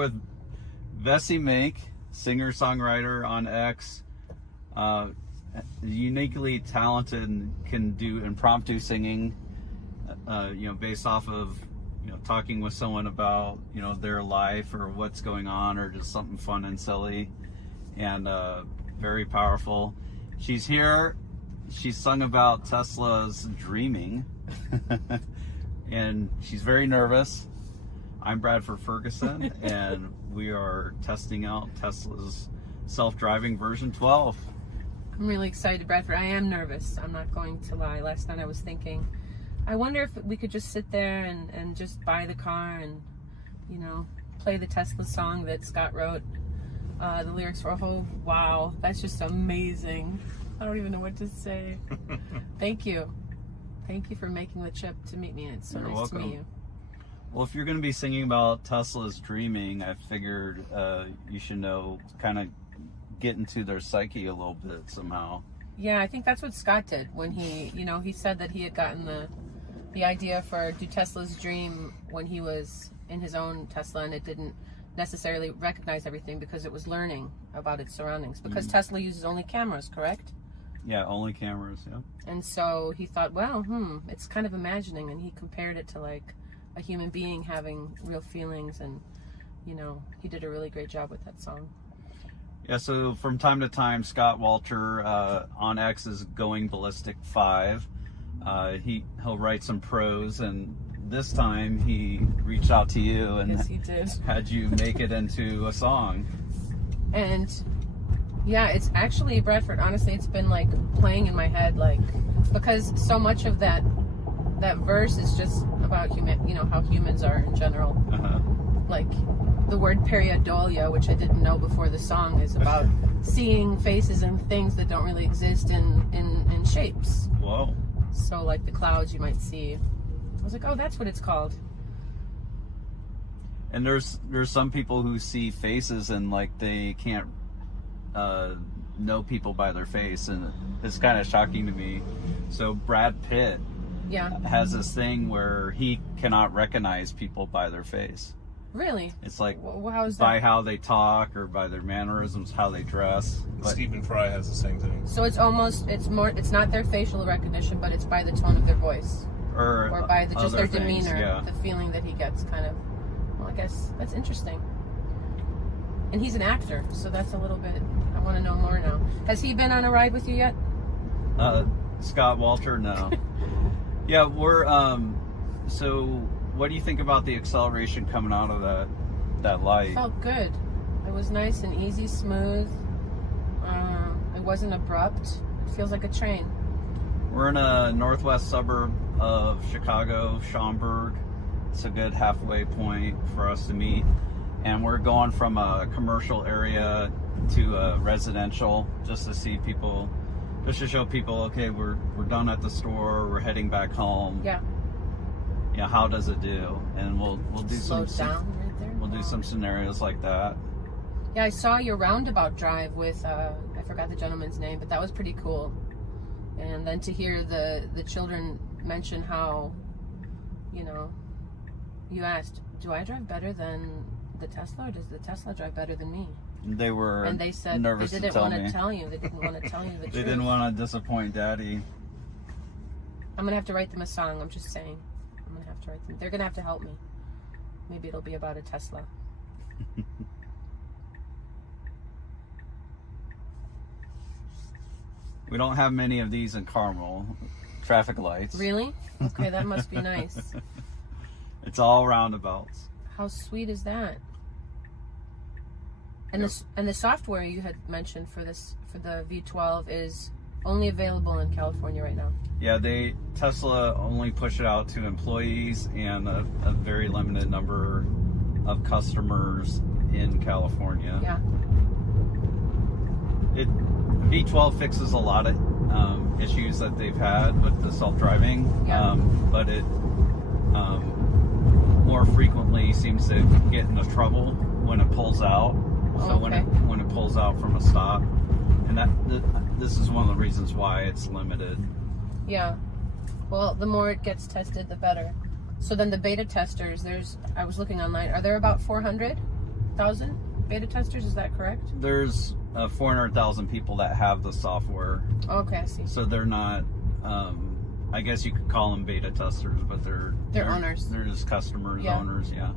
with Vessi Mink, singer-songwriter on X, uniquely talented and can do impromptu singing, based off of, talking with someone about, their life or what's going on or just something fun and silly, and very powerful. She's here. She's sung about Tesla's dreaming, and she's very nervous. I'm Bradford Ferguson, and we are testing out Tesla's self-driving version 12. I'm really excited, Bradford. I am nervous. I'm not going to lie. Last night I was thinking, I wonder if we could just sit there and just buy the car and, play the Tesla song that Scott wrote. The lyrics were, oh, wow, that's just amazing. I don't even know what to say. Thank you. Thank you for making the trip to meet me. It's so You're nice welcome. to meet you. Well, if you're going to be singing about Tesla's dreaming, I figured you should kind of get into their psyche a little bit somehow. Yeah, I think that's what Scott did when he said that he had gotten the idea for Do Tesla's Dream when he was in his own Tesla, and it didn't necessarily recognize everything because it was learning about its surroundings. Because Tesla uses only cameras, correct? Yeah, only cameras, yeah. And so he thought, well, it's kind of imagining, and he compared it to like a human being having real feelings, and he did a really great job with that song. Yeah, so from time to time, Scott Walter on X is Going Ballistic 5. He'll write some prose, and this time he reached out to you and yes, he did. Had you make it into a song. And yeah, it's actually, Bradford, honestly, it's been like playing in my head, like, because so much of that verse is just about how humans are in general. Like the word pareidolia, which I didn't know before the song, is about seeing faces and things that don't really exist in shapes. Whoa. So like the clouds you might see. I was like, oh, that's what it's called. And there's some people who see faces and like they can't know people by their face, and it's kind of shocking to me. So Brad Pitt has this thing where he cannot recognize people by their face. Really? It's like how is that? By how they talk or by their mannerisms, how they dress. Stephen Fry has the same thing. So it's it's not their facial recognition, but it's by the tone of their voice. Or by just their demeanor, the feeling that he gets, kind of. Well, I guess that's interesting. And he's an actor, so that's a little bit, I want to know more now. Has he been on a ride with you yet? Scott Walter, no. Yeah, we're, so what do you think about the acceleration coming out of that light? It felt good. It was nice and easy, smooth. It wasn't abrupt. It feels like a train. We're in a northwest suburb of Chicago, Schaumburg. It's a good halfway point for us to meet. And we're going from a commercial area to a residential just to see people, just to show people, okay, we're done at the store, we're heading back home. Yeah. Yeah, how does it do? And we'll do Slow down right there. We'll do some scenarios like that. Yeah, I saw your roundabout drive with I forgot the gentleman's name, but that was pretty cool. And then to hear the children mention how, you asked, do I drive better than the Tesla, or does the Tesla drive better than me? They were and they said nervous they didn't to tell want me. to tell you. They didn't want to tell you the truth. They didn't want to disappoint Daddy. I'm gonna have to write them a song. I'm just saying. I'm gonna have to write them. They're gonna have to help me. Maybe it'll be about a Tesla. We don't have many of these in Carmel. Traffic lights. Really? Okay, that must be nice. It's all roundabouts. How sweet is that? And the software you had mentioned for the V12 is only available in California right now. Yeah, Tesla only push it out to employees and a very limited number of customers in California. Yeah. V12 fixes a lot of issues that they've had with the self-driving, but it more frequently seems to get into trouble when it pulls out. So when it pulls out from a stop, and this is one of the reasons why it's limited. Yeah. Well, the more it gets tested, the better. So then the beta testers, I was looking online, are there about 400 400,000 beta testers, is that correct? There's 400,000 people that have the software. Okay, I see. So they're not, I guess you could call them beta testers, but they're owners. They're just customers, Yeah. owners, yeah.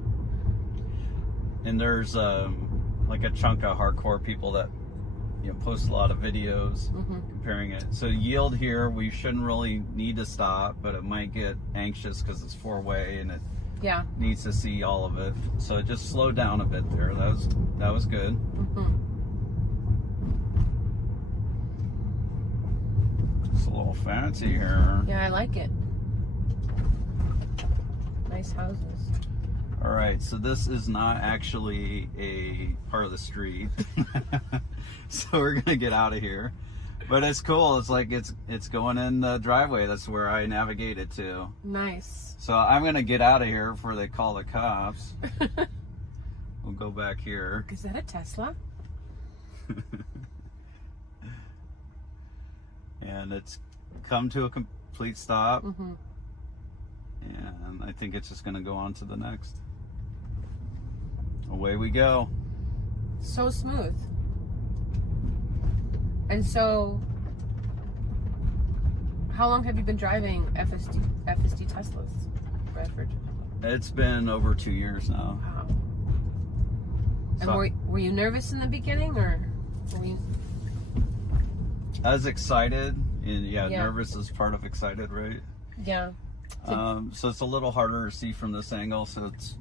And there's like a chunk of hardcore people that post a lot of videos comparing it. So yield here, we shouldn't really need to stop, but it might get anxious because it's 4-way and it needs to see all of it. So it just slowed down a bit there. That was good. It's a little fancy here. Yeah, I like it. Nice houses. All right, so this is not actually a part of the street. So we're gonna get out of here. But it's cool. It's like it's going in the driveway. That's where I navigated to. Nice. So I'm gonna get out of here before they call the cops. We'll go back here. Is that a Tesla? And it's come to a complete stop. And I think it's just gonna go on to the next. Away we go. So smooth. And so, how long have you been driving FSD Teslas, Bradford? It's been over 2 years now. Wow. And So were you nervous in the beginning, or were you? I was excited, and nervous is part of excited, right? Yeah. So it's a little harder to see from this angle, so it's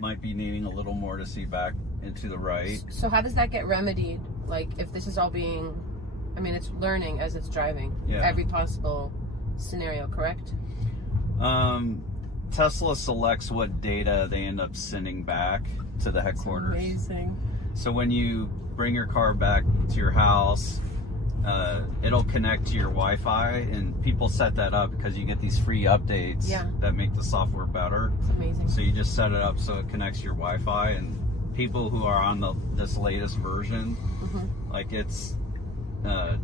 might be needing a little more to see back into the right. So how does that get remedied? Like, if this is all being, I mean, it's learning as it's driving. Yeah. Every possible scenario, correct? Tesla selects what data they end up sending back to the headquarters. Amazing. So when you bring your car back to your house, it'll connect to your Wi-Fi, and people set that up because you get these free updates that make the software better. It's amazing. So you just set it up so it connects to your Wi-Fi, and people who are on this latest version, like it's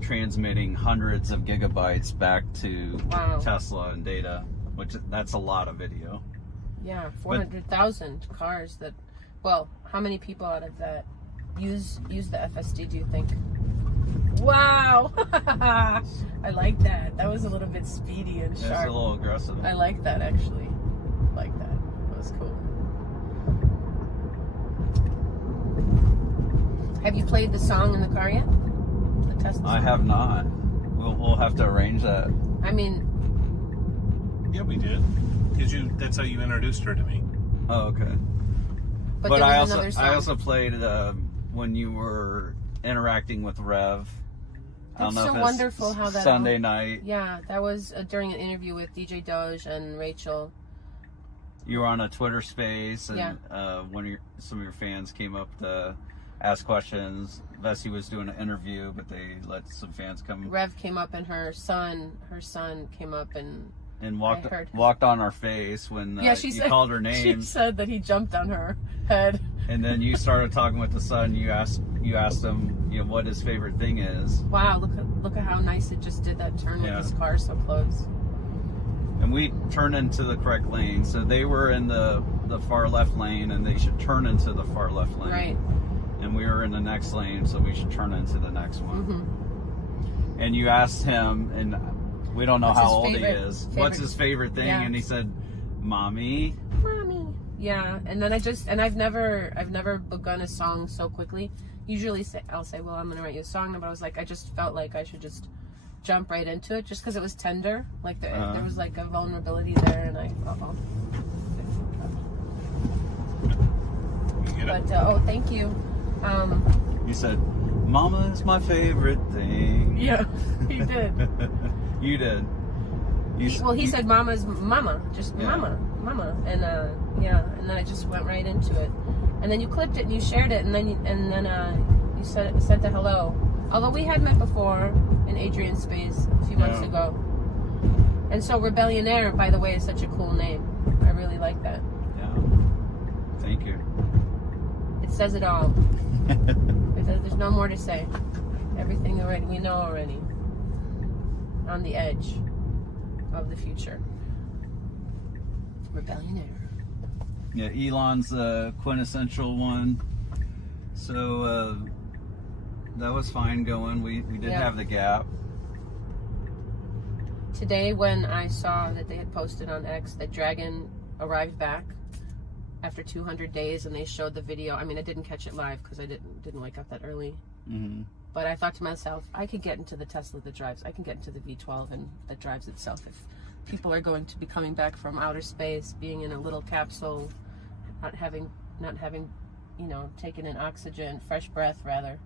transmitting hundreds of gigabytes back to Tesla and data, which that's a lot of video. Yeah, 400,000 cars that. Well, how many people out of that use the FSD? Do you think? Wow, I like that. That was a little bit speedy and sharp. It's a little aggressive. I like that, actually. Like that. That was cool. Have you played the song in the car yet? The Tesla song? I have not. We'll have to arrange that. I mean, Yeah, we did. Because that's how you introduced her to me. Oh, okay. but But there I was another song. also played when you were interacting with Rev. I don't That's know so if it's wonderful how that Sunday night. Yeah, that was during an interview with DJ Doge and Rachel. You were on a Twitter space, and Yeah. some of your fans came up to ask questions. Vessi was doing an interview, but they let some fans come. Rev came up and her son came up and walked on our face when you called her name. She said that he jumped on her head. And then you started talking with the son. You asked him, what his favorite thing is. Wow, look at how nice it just did that turn with this car so close. And we turned into the correct lane. So they were in the far left lane, and they should turn into the far left lane. Right. And we were in the next lane, so we should turn into the next one. And you asked him, and we don't know What's how his old favorite- he is. favorite- What's his favorite thing? Yeah. And he said, "Mommy." Mommy. Yeah, and then I've never begun a song so quickly. Usually I'll say, well, I'm gonna write you a song, but I was like, I just felt like I should just jump right into it, just because it was tender. Like there was like a vulnerability there, and But thank you. He said, "Mama is my favorite thing." Yeah, he did. You did. He said, "Mama's mama, just mama," and and then I just went right into it, and then you clipped it and you shared it, and then you said the hello. Although we had met before in Adrian's space a few months ago, and so Rebellionaire, by the way, is such a cool name. I really like that. Yeah. Thank you. It says it all. There's no more to say. Everything we know already. On the edge of the future. Rebellionaire. Yeah, Elon's the quintessential one. So that was fine going. We did have the gap. Today, when I saw that they had posted on X that Dragon arrived back after 200 days, and they showed the video. I mean, I didn't catch it live because I didn't wake up that early. Mm-hmm. But I thought to myself, I could get into the Tesla that drives. I can get into the V12 and that drives itself. If people are going to be coming back from outer space, being in a little capsule, not having, you know, taken in oxygen, fresh breath rather,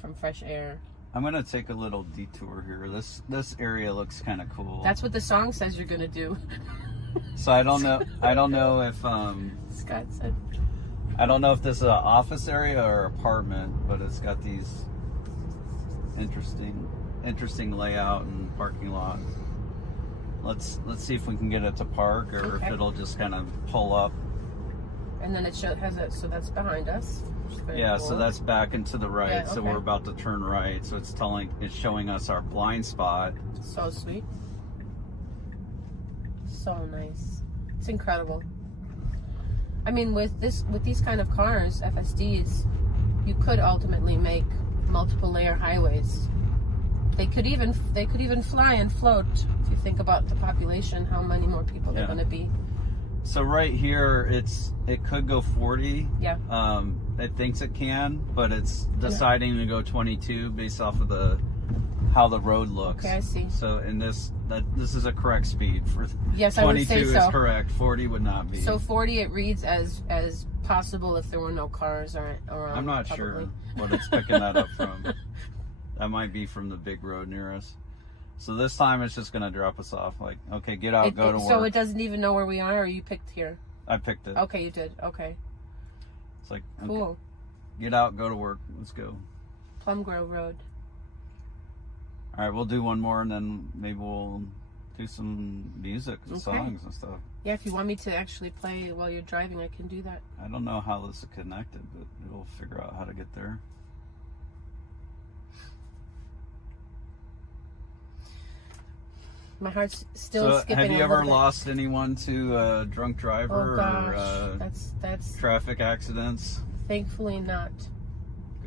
from fresh air. I'm gonna take a little detour here. This area looks kind of cool. That's what the song says you're gonna do. So I don't know. I don't know if Scott said. I don't know if this is an office area or apartment, but it's got these interesting layout and parking lot. Let's see if we can get it to park, or if it'll just kind of pull up. And then it has it, so that's behind us. Yeah, cool. so that's back and to the right. Yeah, So okay. we're about to turn right. So it's showing us our blind spot. So sweet. So nice. It's incredible. I mean, with these kind of cars, FSDs, you could ultimately make multiple layer highways. They could even fly and float. If you think about the population, how many more people they're going to be. So right here, it could go 40. Yeah. It thinks it can, but it's deciding to go 22 based off of how the road looks. Okay, I see. So in this is a correct speed for. Yes, I would say 22 so. is correct. 40 would not be. So 40 it reads as possible if there were no cars around. I'm not sure what it's picking that up from. That might be from the big road near us. So this time it's just going to drop us off. Like, okay, get out, go to work. So it doesn't even know where we are, or you picked here? I picked it. Okay, you did. Okay. It's like, okay, cool. Get out, go to work. Let's go. Plum Grove Road. All right, we'll do one more, and then maybe we'll do some music and songs and stuff. Yeah, if you want me to actually play while you're driving, I can do that. I don't know how this is connected, but it'll figure out how to get there. My heart's still skipping. Have you a ever little bit. lost anyone to a drunk driver Oh gosh, or that's traffic accidents? thankfully not.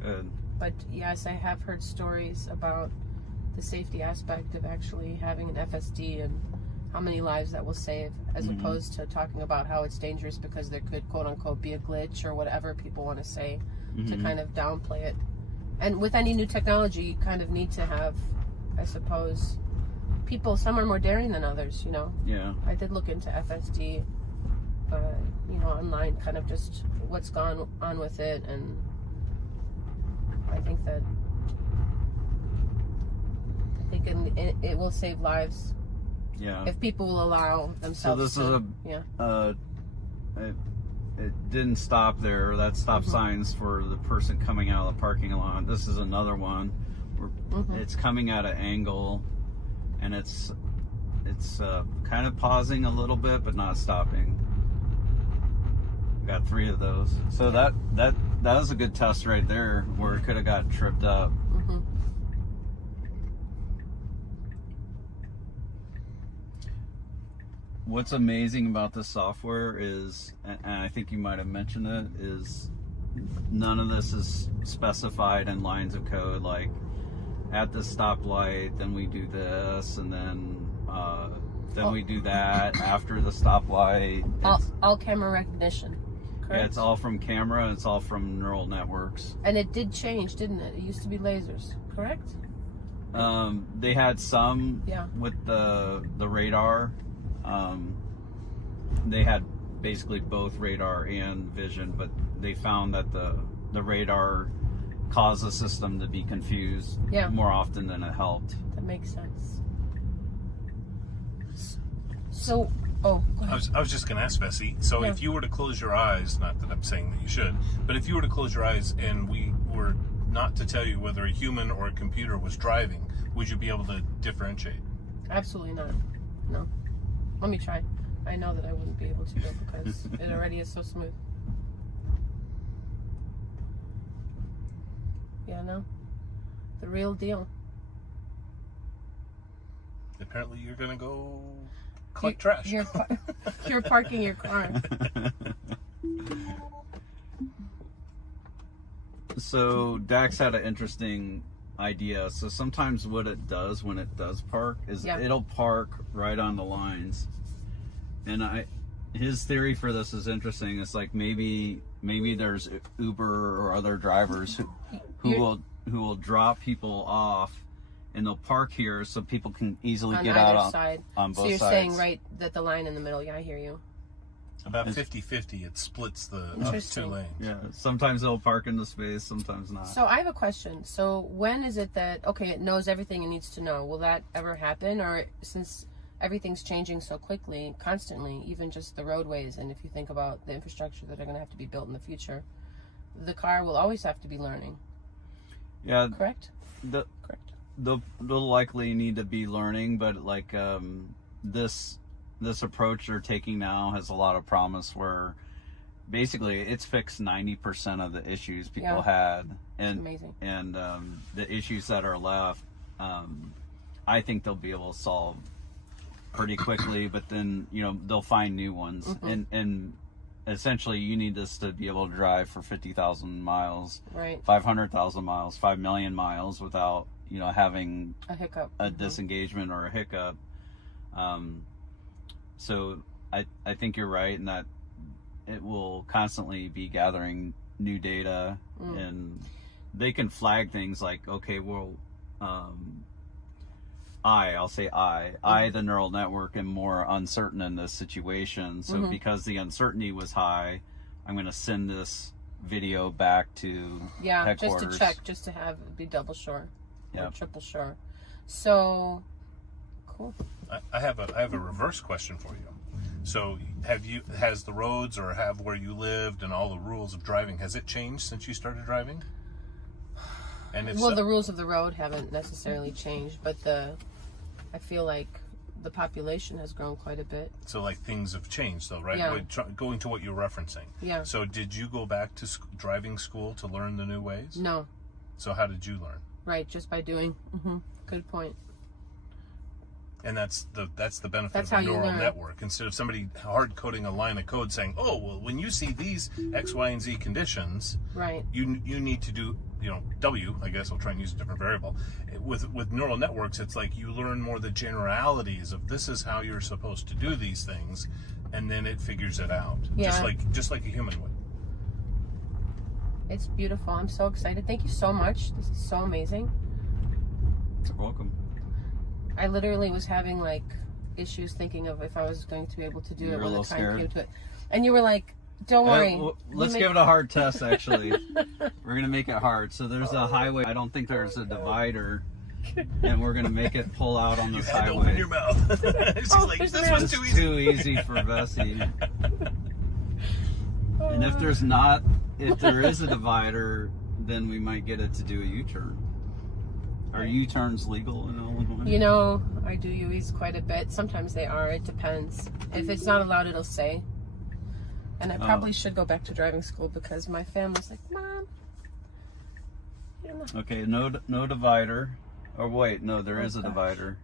Good. But yes, I have heard stories about the safety aspect of actually having an FSD and how many lives that will save, as opposed to talking about how it's dangerous because there could, quote unquote, be a glitch or whatever people want to say to kind of downplay it. And with any new technology, you kind of need to have, I suppose, people, some are more daring than others, you know. Yeah. I did look into FSD, you know, online, kind of just what's gone on with it, and I think it will save lives. Yeah. If people will allow themselves. So this is it didn't stop there. That stop signs for the person coming out of the parking lot. This is another one where it's coming at an angle, and it's kind of pausing a little bit, but not stopping. Got 3 of those. So that was a good test right there, where it could have got tripped up. What's amazing about this software is, and I think you might have mentioned it, is none of this is specified in lines of code. Like, at the stoplight, then we do this, and then we do that after the stoplight. All camera recognition. Correct? Yeah, it's all from camera. It's all from neural networks. And it did change, didn't it? It used to be lasers, correct? They had some with the radar. They had basically both radar and vision, but they found that the radar caused the system to be confused more often than it helped. That makes sense. So, go ahead. I was just going to ask Bessie. So if you were to close your eyes, not that I'm saying that you should, but if you were to close your eyes and we were not to tell you whether a human or a computer was driving, would you be able to differentiate? Absolutely not. No. Let me try. I know that I wouldn't be able to do it because it already is so smooth. Yeah, no. The real deal. Apparently you're going to go collect trash. You're parking your car. So Dax had an interesting idea. So sometimes what it does when it does park is it'll park right on the lines. And his theory for this is interesting. It's like maybe there's Uber or other drivers who will drop people off, and they'll park here so people can easily get out on both sides. So you're saying right that the line in the middle. Yeah, I hear you. About 50-50, it splits the two lanes. Yeah, sometimes it'll park in the space, sometimes not. So I have a question. So when is it that, okay, it knows everything it needs to know? Will that ever happen? Or since everything's changing so quickly, constantly, even just the roadways, and if you think about the infrastructure that are going to have to be built in the future, the car will always have to be learning. Yeah. Correct? Correct. They'll likely need to be learning, but like this approach they're taking now has a lot of promise where basically it's fixed 90% of the issues people had. And amazing. And the issues that are left, I think they'll be able to solve pretty quickly, but then, they'll find new ones. Mm-hmm. And essentially you need this to be able to drive for 50,000 miles, right? 500,000 miles, 5 million miles without, having a hiccup, a disengagement or a hiccup. So I think you're right in that it will constantly be gathering new data, and they can flag things like, okay, well, I'll say I, the neural network, am more uncertain in this situation. So because the uncertainty was high, I'm going to send this video back to headquarters. Just to check, just to be double sure, or triple sure. So cool. I have a reverse question for you. So has the roads or where you lived and all the rules of driving, has it changed since you started driving? And the rules of the road haven't necessarily changed, but I feel like the population has grown quite a bit. So like things have changed though, right? Yeah. Going to what you're referencing. Yeah. So did you go back to driving school to learn the new ways? No. So how did you learn? Right, just by doing. Good point. And that's the benefit of a neural network. Instead of somebody hard coding a line of code saying, oh, well, when you see these X, Y, and Z conditions, right, you need to do, W, I guess I'll try and use a different variable. With neural networks, it's like you learn more the generalities of this is how you're supposed to do these things, and then it figures it out. Yeah. Just like a human would. It's beautiful. I'm so excited. Thank you so much. This is so amazing. You're welcome. I literally was having issues thinking of if I was going to be able to do it when the time came to it. And you were like, don't worry. Well, let's give it a hard test, actually. We're going to make it hard. So there's a highway. I don't think there's a divider. And we're going to make it pull out on this highway. Open your mouth. She's like, this one's too easy. Too easy for Bessie. And if there is a divider, then we might get it to do a U-turn. Are U-turns legal in Illinois? I do U's quite a bit. Sometimes they are. It depends. If it's not allowed, it'll say. And I probably should go back to driving school because my family's like, Mom, you don't know. Okay, no divider. Or wait, no, there is a divider.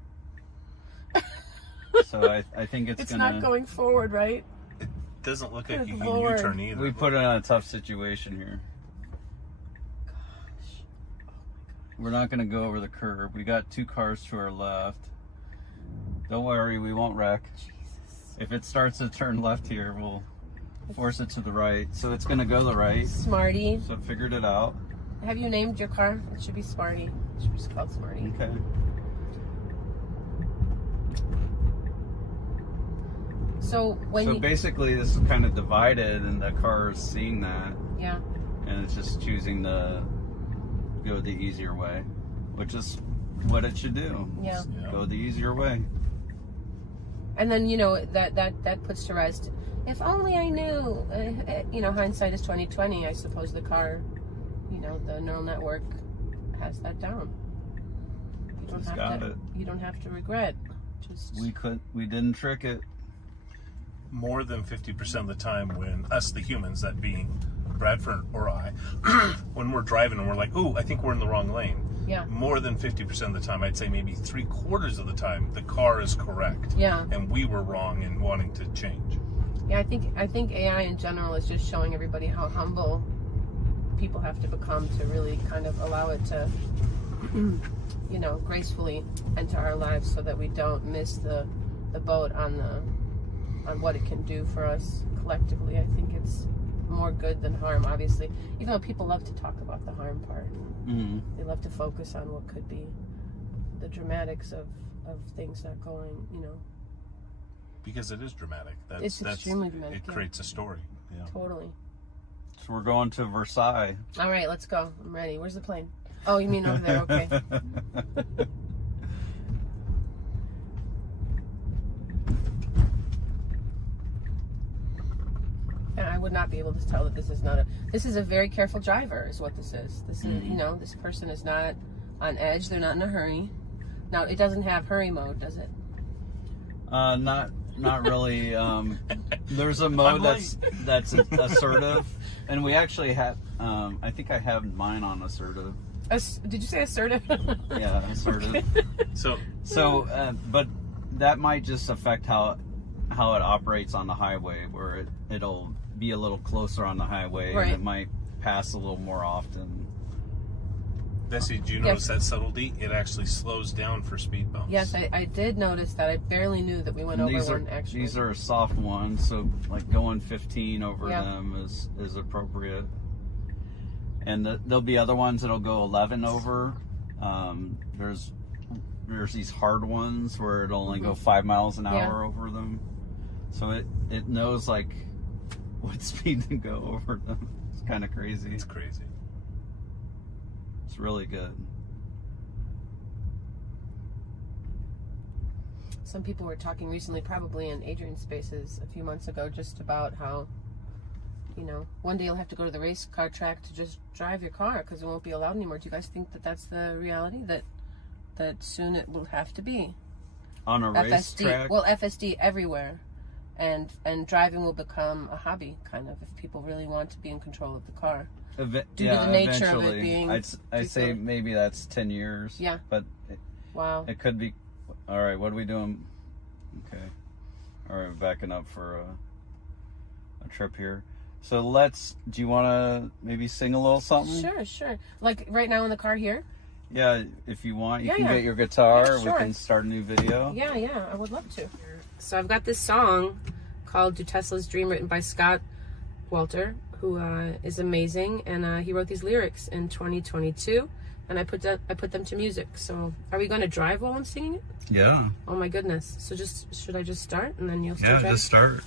So I think it's not going forward, right? It doesn't look like you can U-turn either. We put it in a tough situation here. We're not going to go over the curb. We got 2 cars to our left. Don't worry, we won't wreck. Jesus. If it starts to turn left here, we'll force it to the right. So it's going to go the right. Smarty. So I figured it out. Have you named your car? It should be Smarty. It should be called Smarty. Okay. So basically this is kind of divided and the car is seeing that. Yeah. And it's just choosing to go the easier way, which is what it should do. Yeah. Go the easier way. And then that puts to rest. If only I knew. Hindsight is 20/20. I suppose the car, the neural network has that down. You don't have to regret. We didn't trick it. More than 50% of the time, when us, the humans, that being Bradford or I, when we're driving and we're like, ooh, I think we're in the wrong lane. Yeah. More than 50% of the time, I'd say maybe 3/4 of the time, the car is correct. Yeah. And we were wrong in wanting to change. Yeah, I think AI in general is just showing everybody how humble people have to become to really kind of allow it to, you know, gracefully enter our lives, so that we don't miss the boat on what it can do for us collectively. I think it's more good than harm, obviously, even though people love to talk about the harm part. Mm-hmm. They love to focus on what could be the dramatics of things not going, you know. Because it is dramatic. It's extremely dramatic. It creates a story. Yeah. Totally. So we're going to Versailles. All right, let's go. I'm ready. Where's the plane? Oh, you mean over there? Okay. And I would not be able to tell that this is not this is a very careful driver, is what this is. This is, you know, this person is not on edge. They're not in a hurry. Now, it doesn't have hurry mode, does it? Not really. There's a mode that's assertive, and we actually have. I think I have mine on assertive. Did you say assertive? Yeah, assertive. So, but that might just affect how it operates on the highway, where it'll be a little closer on the highway, right, and it might pass a little more often. Bessie, do you notice that subtlety? It actually slows down for speed bumps. Yes, I did notice that. I barely knew that we went over one, actually. These are soft ones, so like going 15 over them is appropriate. And there'll be other ones that'll go 11 over. There's these hard ones where it'll only go 5 miles an hour over them. So it knows like what speed to go over them. It's kind of crazy. It's crazy. It's really good. Some people were talking recently, probably in Adrian's Spaces a few months ago, just about how, you know, one day you'll have to go to the race car track to just drive your car because it won't be allowed anymore. Do you guys think that that's the reality? That soon it will have to be on a race track? Well, FSD everywhere, and driving will become a hobby, kind of, if people really want to be in control of the car. Due to the nature of it being... I'd say maybe that's 10 years. Yeah. But wow. It could be... All right, what are we doing? Okay. All right, backing up for a trip here. So do you want to maybe sing a little something? Sure. Like right now in the car here? Yeah, if you want, you can get your guitar. Yeah, sure. We can start a new video. Yeah, I would love to. So I've got this song called Do Tesla's Dream, written by Scott Walter, who is amazing, and he wrote these lyrics in 2022, and I put them to music. So are we going to drive while I'm singing it? Yeah. Oh my goodness. So should I just start and then you'll start? Yeah, just start.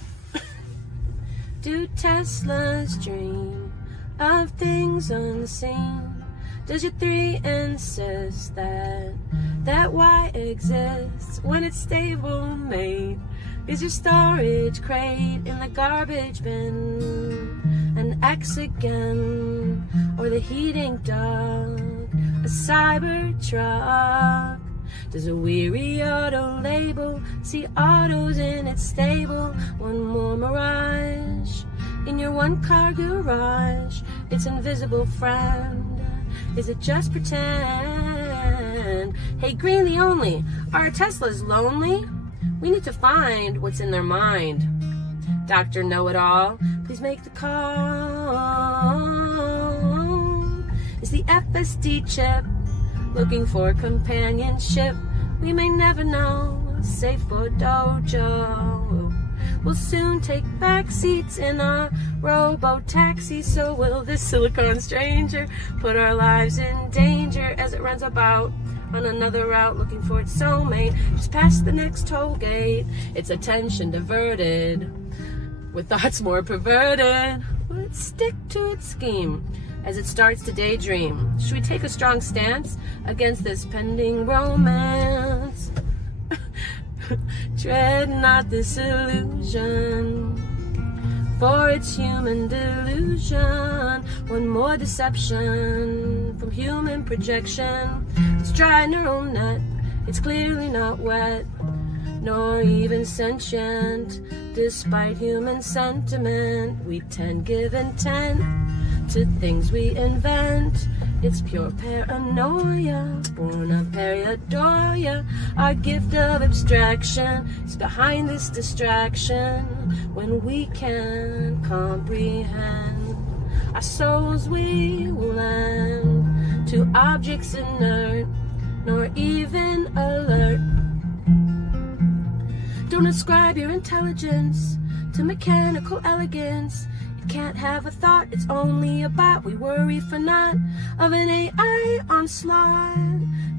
Do Tesla's dream of things unseen? Does your 3 insist that Y exists when it's stable made? Is your storage crate in the garbage bin an X again, or the heating duct a cyber truck? Does a weary auto label see autos in its stable? One more mirage in your one-car garage. Its invisible friend. Is it just pretend? Hey, Greenly only, are Teslas lonely? We need to find what's in their mind. Dr. Know-It-All, please make the call. Is the FSD chip looking for companionship? We may never know. Safe for dojo. We'll soon take back seats in our robo-taxi. So will this silicon stranger put our lives in danger as it runs about on another route looking for its soulmate. Just past the next toll gate, its attention diverted with thoughts more perverted. Will it stick to its scheme as it starts to daydream? Should we take a strong stance against this pending romance? Tread not this illusion, for it's human delusion. One more deception from human projection. It's dry neural net, it's clearly not wet, nor even sentient. Despite human sentiment, we tend give intent to things we invent. It's pure paranoia, born of pareidolia. Our gift of abstraction is behind this distraction when we can comprehend our souls we will land to objects inert, nor even alert. Don't ascribe your intelligence to mechanical elegance. It can't have a thought, it's only a bot. We worry for naught of an AI onslaught.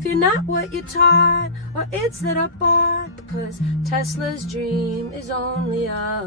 Fear not what you're taught, or it's that are bought, because Tesla's dream is only a